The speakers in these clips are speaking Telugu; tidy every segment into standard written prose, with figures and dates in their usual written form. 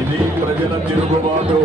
ఇది ప్రజల తిరుగుబాటు.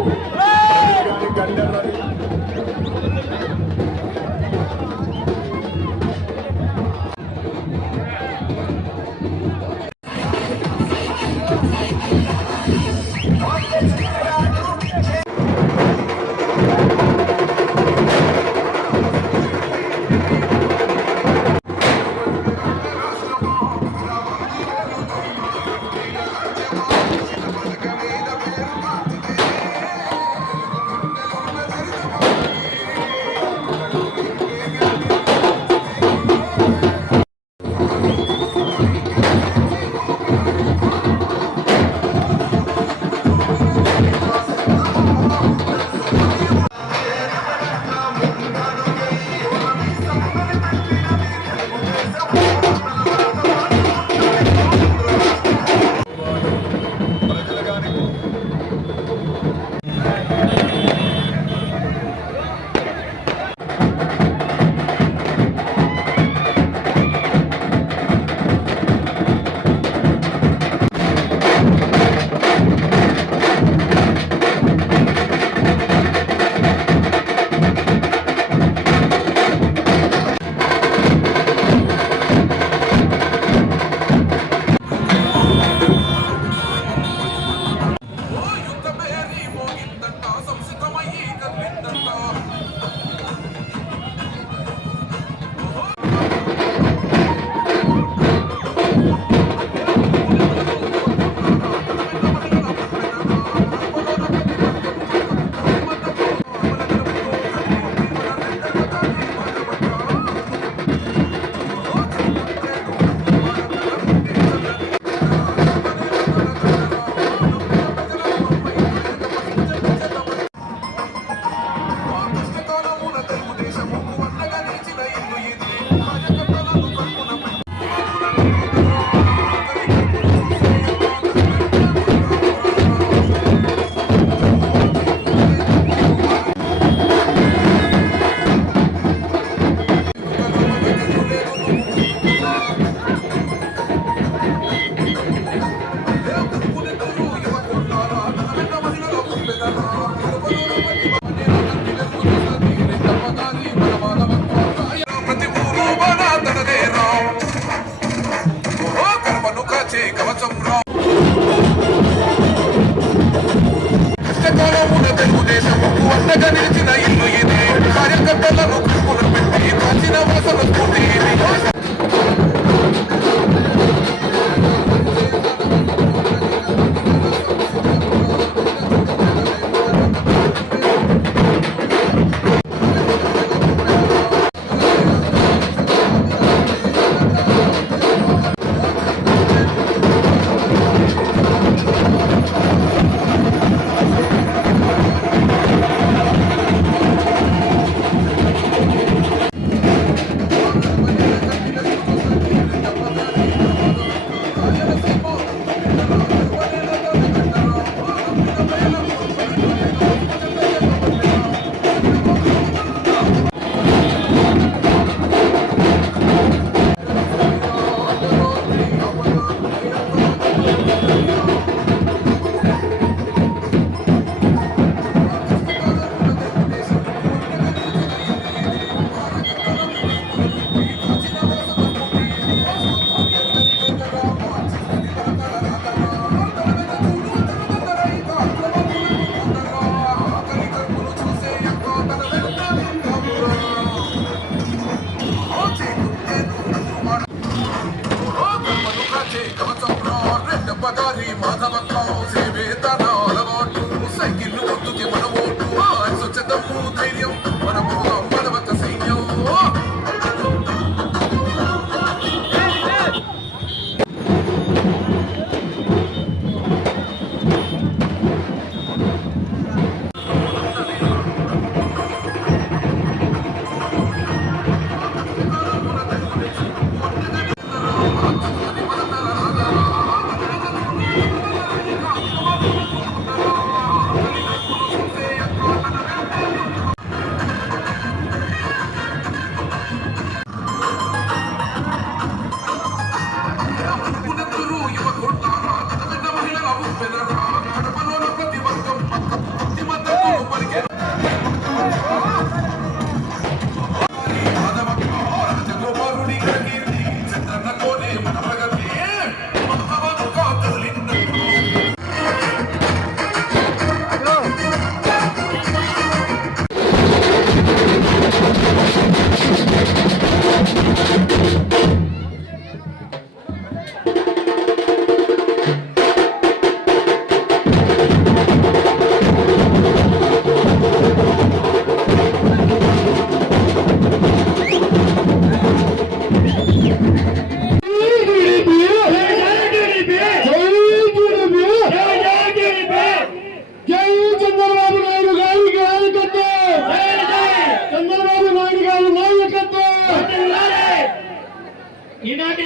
ఈనాటి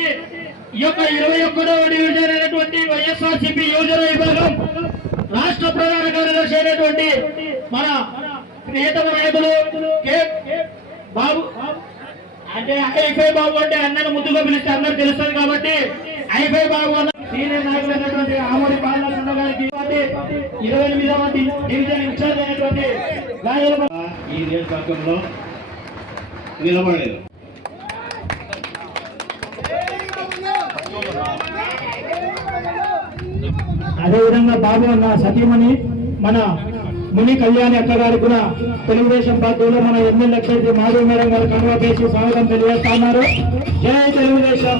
ఈ యొక్క 21వ డివిజన్ అయినటువంటి వైఎస్ఆర్సీపీ యువజన విభాగం రాష్ట్ర ప్రధాన కార్యదర్శి అయినటువంటి మన ప్రియతమ నాయకులు బాబు అంటే ఐఫై బాబు అంటే అన్నను ముద్దుగా పిలిస్తే అందరూ తెలుస్తుంది కాబట్టి ఐఫై బాబు అన్న సీనియర్ నాయకులు అయినటువంటి ఆమోడి పాలన గారికి 28వ డివిజన్ ఇన్ఛార్జ్ అయినటువంటి ఈ నియోజకవర్గంలో నిలబడలేదు. అదేవిధంగా బాబు అన్న సతీమణి మన ముని కళ్యాణి అక్క గారు కూడా తెలుగుదేశం పార్టీలో మన ఎమ్మెల్యే అభ్యర్థి మాధవి మేడం గారు కనువ పేసి స్వాగతం తెలియజేస్తున్నారు. జై తెలుగుదేశం.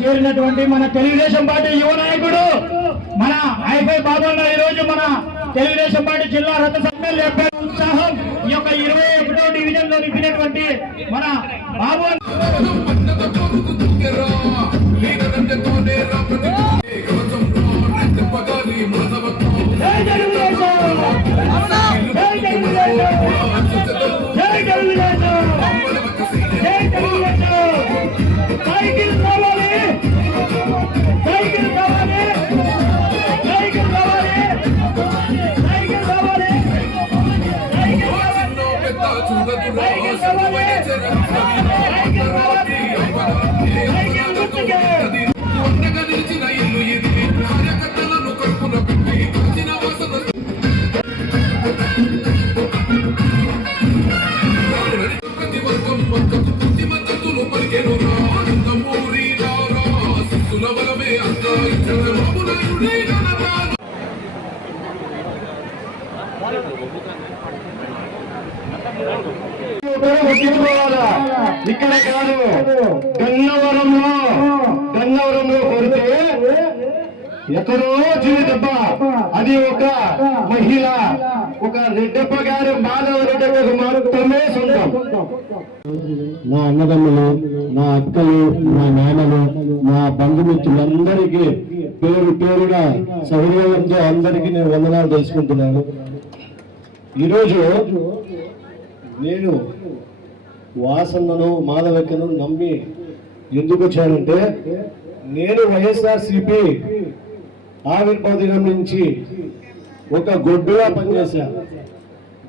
చేరినటువంటి మన తెలుగుదేశం పార్టీ యువ నాయకుడు మన ఐఫై బాబు అన్న ఈ రోజు మన తెలుగుదేశం పార్టీ జిల్లా రథ సంఘాలు ఉత్సాహం ఈ యొక్క 21వ డివిజన్ లో నింపినటువంటి మన బాబు ఇక్కడ కాదు గన్నవరంలో కొడితే ఎక్కడో చిన్న దెబ్బ. అది ఒక మహిళ, ఒక రెడ్డప్ప గారి మాధవ రెడ్డి మాత్రమే సొంతం. నా అన్నదమ్ములు, నా అక్కలు, నా నాన్నలు, నా బంధుమిత్రులందరికీ పేరు పేరుగా సౌకర్యంతో అందరికీ నేను వందనాలు తెలుసుకుంటున్నాను. ఈరోజు నేను వాసన్నను మాధవక్కను నమ్మి ఎందుకు వచ్చానంటే, నేను వైఎస్ఆర్సీపీ ఆవిర్భావ దినం నుంచి ఒక గొడ్డుగా పనిచేశా.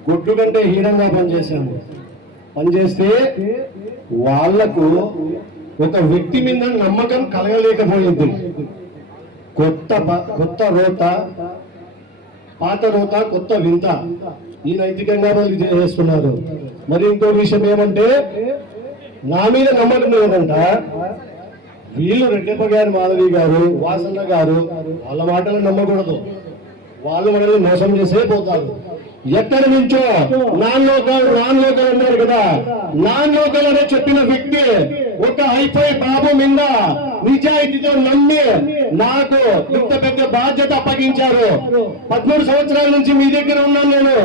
గొడ్డు కంటే హీనంగా పనిచేస్తే వాళ్లకు ఒక వ్యక్తి మీద నమ్మకం కలగలేకపోయింది. కొత్త రోత, పాత రోత, కొత్త వింత ఈ నైతికంగా వాళ్ళు చేస్తున్నారు. మరి ఇంకో విషయం ఏమంటే, నా మీద నమ్మకం లేదంట. వీళ్ళు రెడ్డప్ప గారు, మాధవి గారు, వాసన్న గారు వాళ్ళ మాటలు నమ్మకూడదు. వాళ్ళు మనల్ని మోసం చేసే పోతారు. ఎక్కడి నుంచో నాన్ లోకల్ అన్నారు కదా, నాన్ లోకల్ అనే చెప్పిన వ్యక్తి ఒక ఐఫై బాబు మీద నిజాయితీతో నమ్మి నాకు ఇంత పెద్ద బాధ్యత అప్పగించారు. 13 సంవత్సరాల నుంచి మీ దగ్గర ఉన్నాను నేను.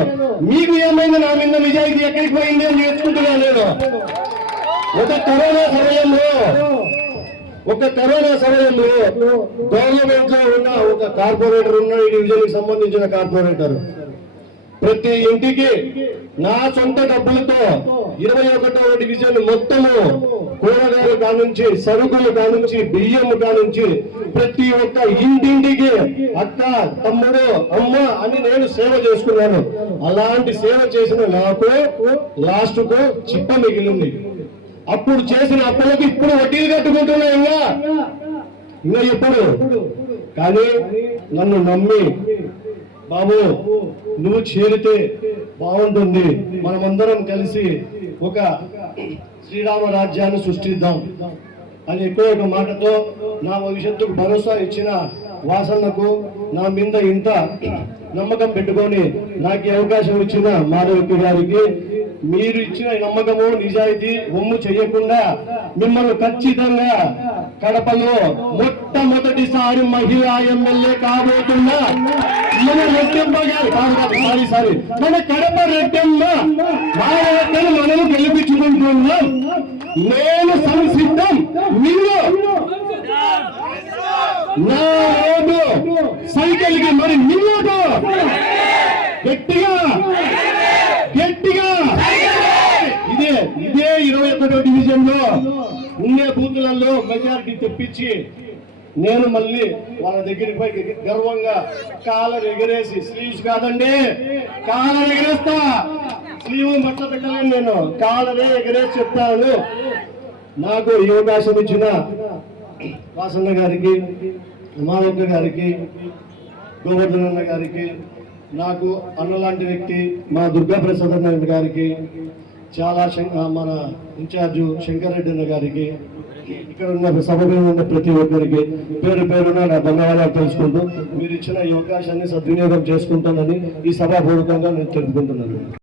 మీకు ఏమైంది నా మీద నిజాయితీ ఎక్కడికి పోయింది అని నేర్చుకుంటున్నాను నేను. ఒక కరోనా సమయంలో గవర్నమెంట్ లో ఉన్న ఒక కార్పొరేటర్ ఉన్న ఈ డివిజన్ కి సంబంధించిన కార్పొరేటర్ ప్రతి ఇంటికి నా సొంత డబ్బులతో 21వ డివిజన్ మొత్తము కూరగాయలు కానుంచి, సరుకులు కానుంచి, బియ్యం కానుంచి ప్రతి ఒక్క ఇంటింటికి అక్క, తమ్ముడు, అమ్మ అని నేను సేవ చేసుకున్నాను. అలాంటి సేవ చేసిన నాకు లాస్ట్ కు చిప్ప మిగిలింది. అప్పుడు చేసిన అప్పులకు ఇప్పుడు వడ్డీలు కట్టుకుంటున్నా ఇంకా ఎప్పుడు. కానీ నన్ను నమ్మి బాబు నువ్వు చేరితే బాగుంటుంది, మనమందరం కలిసి ఒక శ్రీరామ రాజ్యాన్ని సృష్టిద్దాం అని ఎక్కువ మాటతో నా భవిష్యత్తుకు భరోసా ఇచ్చిన వాసన్నకు, నా మీద ఇంత నమ్మకం పెట్టుకొని నాకు అవకాశం ఇచ్చిన మాధవకి గారికి, మీరు ఇచ్చిన నమ్మకము నిజాయితీ ఒమ్ము చేయకుండా మిమ్మల్ని ఖచ్చితంగా కడపలో మొట్టమొదటిసారి మహిళా ఎమ్మెల్యే కాబోతున్న మన రెడ్డెమ్మ గారు మన కడప రెడ్డెమ్మ మాధవక్కను మనము గెలిపించుకుంటున్నాం. నేను సంసిద్ధం, మీరు నా రోడ్డు సైకిల్ కి మరి నిన్నోటు గట్టిగా గట్టిగా ఇదే 21వ డివిజన్ లో ఉండే బూతులలో మెజారిటీ తెప్పించి నేను మళ్ళీ వాళ్ళ దగ్గరికి పోయి గర్వంగా కాలర్ ఎగరేసి, స్లీవ్స్ కాదండి కాలర్ ఎగరేస్తా, స్లీవ్ మట్ల పెట్టలేను నేను, కాలరే ఎగరేసి చెప్తాను. నాకు ఈ అవకాశం ఇచ్చిన వాసన్న గారికి, మాధవ గారికి, గోవర్ధన్ అన్న గారికి, నాకు అన్నలాంటి వ్యక్తి మా దుర్గా ప్రసాద్ అన్న గారికి, చాలా మన ఇన్ఛార్జు శంకర్ రెడ్డి అన్న గారికి, ఇక్కడ ఉన్న సభ మీద ఉన్న ప్రతి ఒక్కరికి పేరు పేరున నా ధన్యవాదాలు తెలుసుకుంటూ మీరు ఇచ్చిన ఈ అవకాశాన్ని సద్వినియోగం చేసుకుంటానని ఈ సభాపూర్వకంగా నేను తెలుపుకుంటున్నాను.